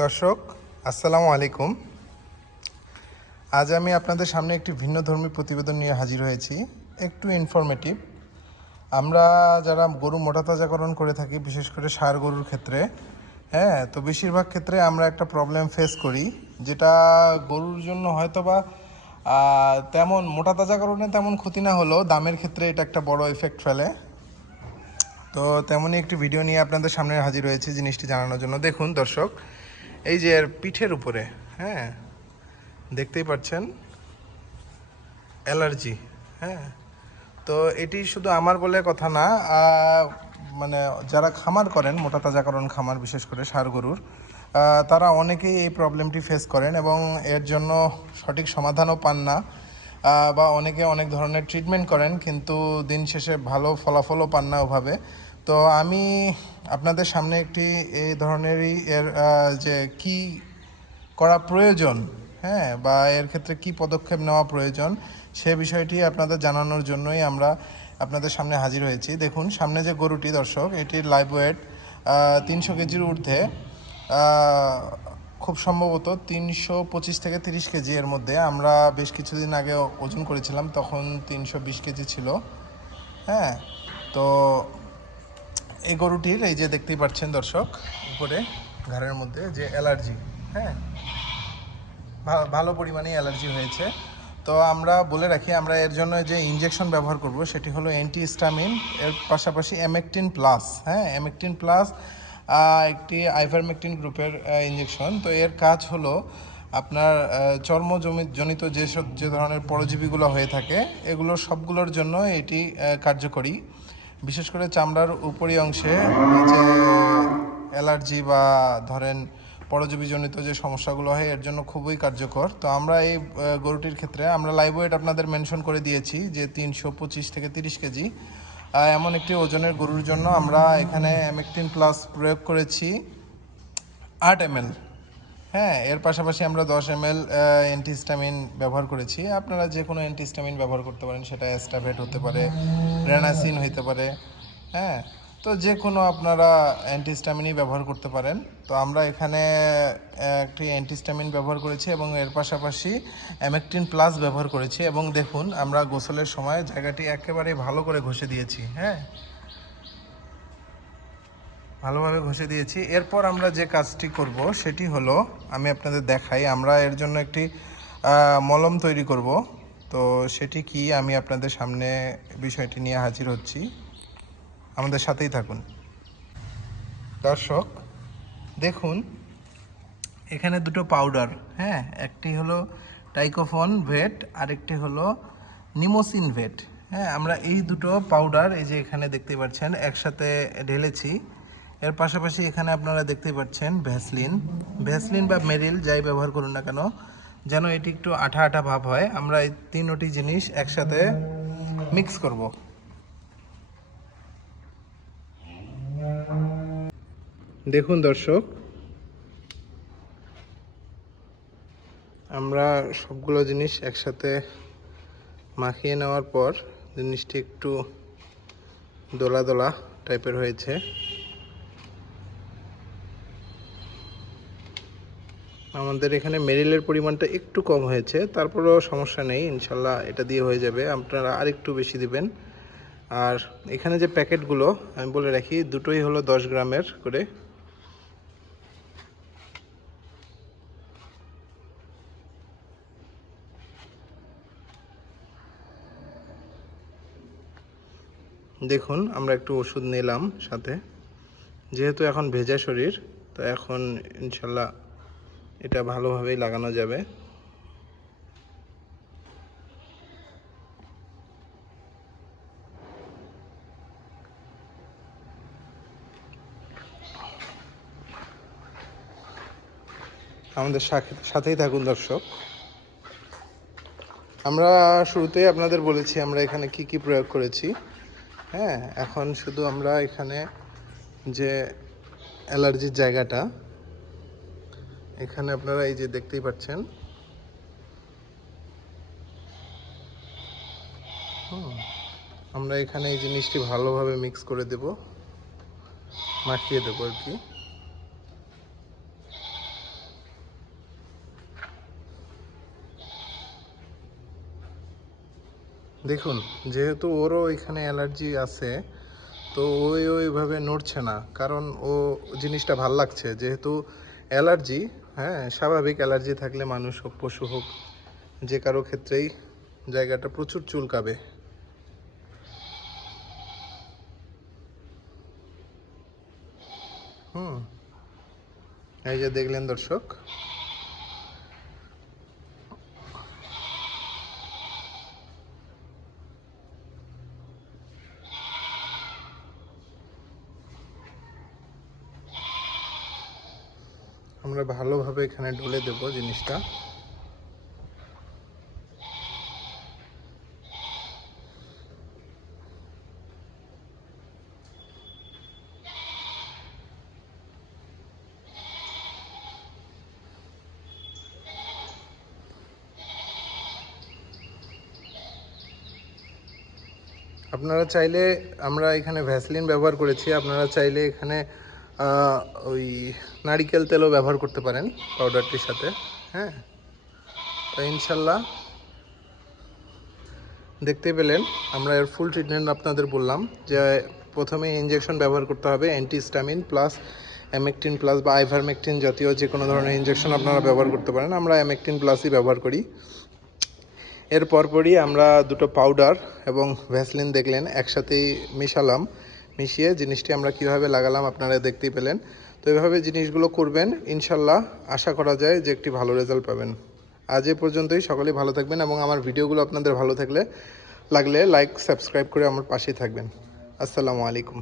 দর্শক, আসসালামু আলাইকুম। আজ আমি আপনাদের সামনে একটি ভিন্নধর্মী প্রতিবেদন নিয়ে হাজির হয়েছি, একটু ইনফরমেটিভ। আমরা যারা গরু মোটাতাজাকরণ করে থাকি, বিশেষ করে ষাঁড় গরুর ক্ষেত্রে, তো বেশিরভাগ ক্ষেত্রে আমরা একটা প্রবলেম ফেস করি, যেটা গরুর জন্য হয়তোবা তেমন মোটাতাজাকরণে তেমন ক্ষতি না হলেও দামের ক্ষেত্রে এটা একটা বড় এফেক্ট ফেলে। তো তেমনই একটি ভিডিও নিয়ে আপনাদের সামনে হাজির হয়েছে জিনিসটি জানানোর জন্য। দেখুন দর্শক, এই যে এর পিঠের উপরে, দেখতেই পাচ্ছেন অ্যালার্জি। হ্যাঁ, তো এটি শুধু আমার বলে কথা না, মানে যারা খামার করেন, মোটা তাজাকরণ খামার, বিশেষ করে ষাঁড় গরুর, তারা অনেকেই এই প্রবলেমটি ফেস করেন এবং এর জন্য সঠিক সমাধানও পান না, বা অনেকে অনেক ধরনের ট্রিটমেন্ট করেন, কিন্তু দিন শেষে ভালো ফলাফলও পান না ওভাবে। তো আমি আপনাদের সামনে একটি এই ধরনেরই এর যে কি করা প্রয়োজন, বা এর ক্ষেত্রে কি পদক্ষেপ নেওয়া প্রয়োজন, সে বিষয়টি আপনাদের জানানোর জন্যই আমরা আপনাদের সামনে হাজির হয়েছি। দেখুন, সামনে যে গরুটি দর্শক, এটির লাইভ ওয়েট 300 কেজির ঊর্ধ্বে, খুব সম্ভবত 325 থেকে 30 কেজি এর মধ্যে। আমরা বেশ কিছুদিন আগে ওজন করেছিলাম, তখন 320 কেজি ছিল। তো এই গরুটির, এই যে দেখতেই পাচ্ছেন দর্শক, উপরে ঘাড়ের মধ্যে যে অ্যালার্জি, ভালো পরিমাণে অ্যালার্জি হয়েছে। তো আমরা বলে রাখি, আমরা এর জন্য যে ইনজেকশন ব্যবহার করব সেটি হলো অ্যান্টিহিস্টামিন, এর পাশাপাশি অ্যামেকটিন প্লাস। অ্যামেকটিন প্লাস একটি আইভারমেকটিন গ্রুপের ইনজেকশন। তো এর কাজ হলো আপনার চর্মজনিত যে ধরনের পরজীবীগুলো হয়ে থাকে, এগুলো সবগুলোর জন্য এটি কার্যকরী। বিশেষ করে চামড়ার উপরি অংশে যে অ্যালার্জি বা ধরেন পরজীবীজনিত যে সমস্যাগুলো হয়, এর জন্য খুবই কার্যকর। তো আমরা এই গরুটির ক্ষেত্রে আমরা লাইভ ওয়েট আপনাদের মেনশন করে দিয়েছি যে 325 থেকে 30 কেজি। এমন একটি ওজনের গরুর জন্য আমরা এখানে অ্যামেকটিন প্লাস প্রয়োগ করেছি 8 ml। এর পাশাপাশি আমরা 10 ml অ্যান্টিহিস্টামিন ব্যবহার করেছি। আপনারা যে কোনো অ্যান্টিহিস্টামিন ব্যবহার করতে পারেন, সেটা অ্যাস্টাভেট হতে পারে, রেনাসিন হতে পারে। হ্যাঁ তো যে কোনো আপনারা অ্যান্টিহিস্টামিনই ব্যবহার করতে পারেন। তো আমরা এখানে একটি অ্যান্টিহিস্টামিন ব্যবহার করেছি এবং এর পাশাপাশি অ্যামেকটিন প্লাস ব্যবহার করেছি। এবং দেখুন, আমরা গোসলের সময় জায়গাটি একেবারে ভালো করে ঘষে দিয়েছি। ভালোভাবে ঘষে দিয়েছি। এরপর আমরা যে কাজটি করব সেটি হলো, আমি আপনাদের দেখাই, আমরা এর জন্য একটি মলম তৈরি করব। তো সেটি কি, আমি আপনাদের সামনে বিষয়টি নিয়ে হাজির হচ্ছি, আমাদের সাথেই থাকুন। দর্শক দেখুন, এখানে দুটো পাউডার, একটি হলো টাইকোফন ভেট, আরেকটি হলো নিমোসিন ভেট। আমরা এই দুটো পাউডার, এই যে এখানে দেখতে পাচ্ছেন, একসাথে ঢেলেছি। এর পাশাপাশি এখানে আপনারা দেখতে পাচ্ছেন ভ্যাসলিন বা মেরিল, যাই ব্যবহার করুন না কেন, যেন এটি একটু আঠা আঠা ভাব হয়। আমরা এই তিনটি জিনিস একসাথে মিক্স করব। দেখুন দর্শক, আমরা সবগুলো জিনিস একসাথে মাখিয়ে নেওয়ার পর জিনিসটি একটু দোলা দোলা টাইপের হয়েছে। আমাদের এখানে মেরিলের পরিমাণটা একটু কম হয়েছে, তারপরেও সমস্যা নেই, ইনশাল্লাহ এটা দিয়ে হয়ে যাবে। আপনারা আর একটু বেশি দিবেন। আর এখানে যে প্যাকেটগুলো, আমি বলে রাখি, দুটোই হলো 10 গ্রামের করে। দেখুন, আমরা একটু ওষুধ নিলাম সাথে, যেহেতু এখন ভেজা শরীর, তো এখন ইনশাল্লাহ এটা ভালোভাবেই লাগানো যাবে। আমাদের সাথেই থাকুন দর্শক। আমরা শুরুতেই আপনাদের বলেছি আমরা এখানে কি কি প্রয়োগ করেছি। এখন শুধু আমরা এখানে যে অ্যালার্জির জায়গাটা, এখানে আপনারা এই যে দেখতেই পাচ্ছেন, আমরা এখানে এই জিনিসটি ভালোভাবে মিক্স করে দেব, মাখিয়ে দেবো আর কি। দেখুন, যেহেতু ওরও এখানে অ্যালার্জি আছে, তো ওইভাবে নড়ছে না, কারণ ও জিনিসটা ভাল লাগছে। যেহেতু অ্যালার্জি, হ্যাঁ, স্বাভাবিক অ্যালার্জি থাকলে মানুষ হোক পশু হোক যে কারো ক্ষেত্রেই জায়গাটা প্রচুর চুলকাবে। এই যে দেখলেন দর্শক, আমরা ভালোভাবে এখানে ঢলে দেব জিনিসটা। আপনারা চাইলে, আমরা এখানে ভ্যাসলিন ব্যবহার করেছি, আপনারা চাইলে এখানে ওই নারিকেল তেলও ব্যবহার করতে পারেন পাউডারটির সাথে। হ্যাঁ, তো ইনশাল্লাহ দেখতে পেলেন, আমরা এর ফুল ট্রিটমেন্ট আপনাদের বললাম যে প্রথমে ইনজেকশন ব্যবহার করতে হবে অ্যান্টিহিস্টামিন প্লাস অ্যামেকটিন প্লাস বা আইভারমেকটিন জাতীয় যে কোনো ধরনের ইনজেকশন আপনারা ব্যবহার করতে পারেন। আমরা অ্যামেকটিন প্লাসই ব্যবহার করি। এর পরপরই আমরা দুটো পাউডার এবং ভ্যাসলিন দেখলেন একসাথেই মিশালাম, মিশিয়ে জিনিসটি আমরা কীভাবে লাগালাম আপনারা দেখতেই পেলেন। তো এভাবে জিনিসগুলো করবেন, ইনশাল্লাহ আশা করা যায় যে একটি ভালো রেজাল্ট পাবেন। আজ এ পর্যন্তই, সকলেই ভালো থাকবেন এবং আমার ভিডিওগুলো আপনাদের ভালো লাগলে লাইক সাবস্ক্রাইব করে আমার পাশেই থাকবেন। আসসালামু আলাইকুম।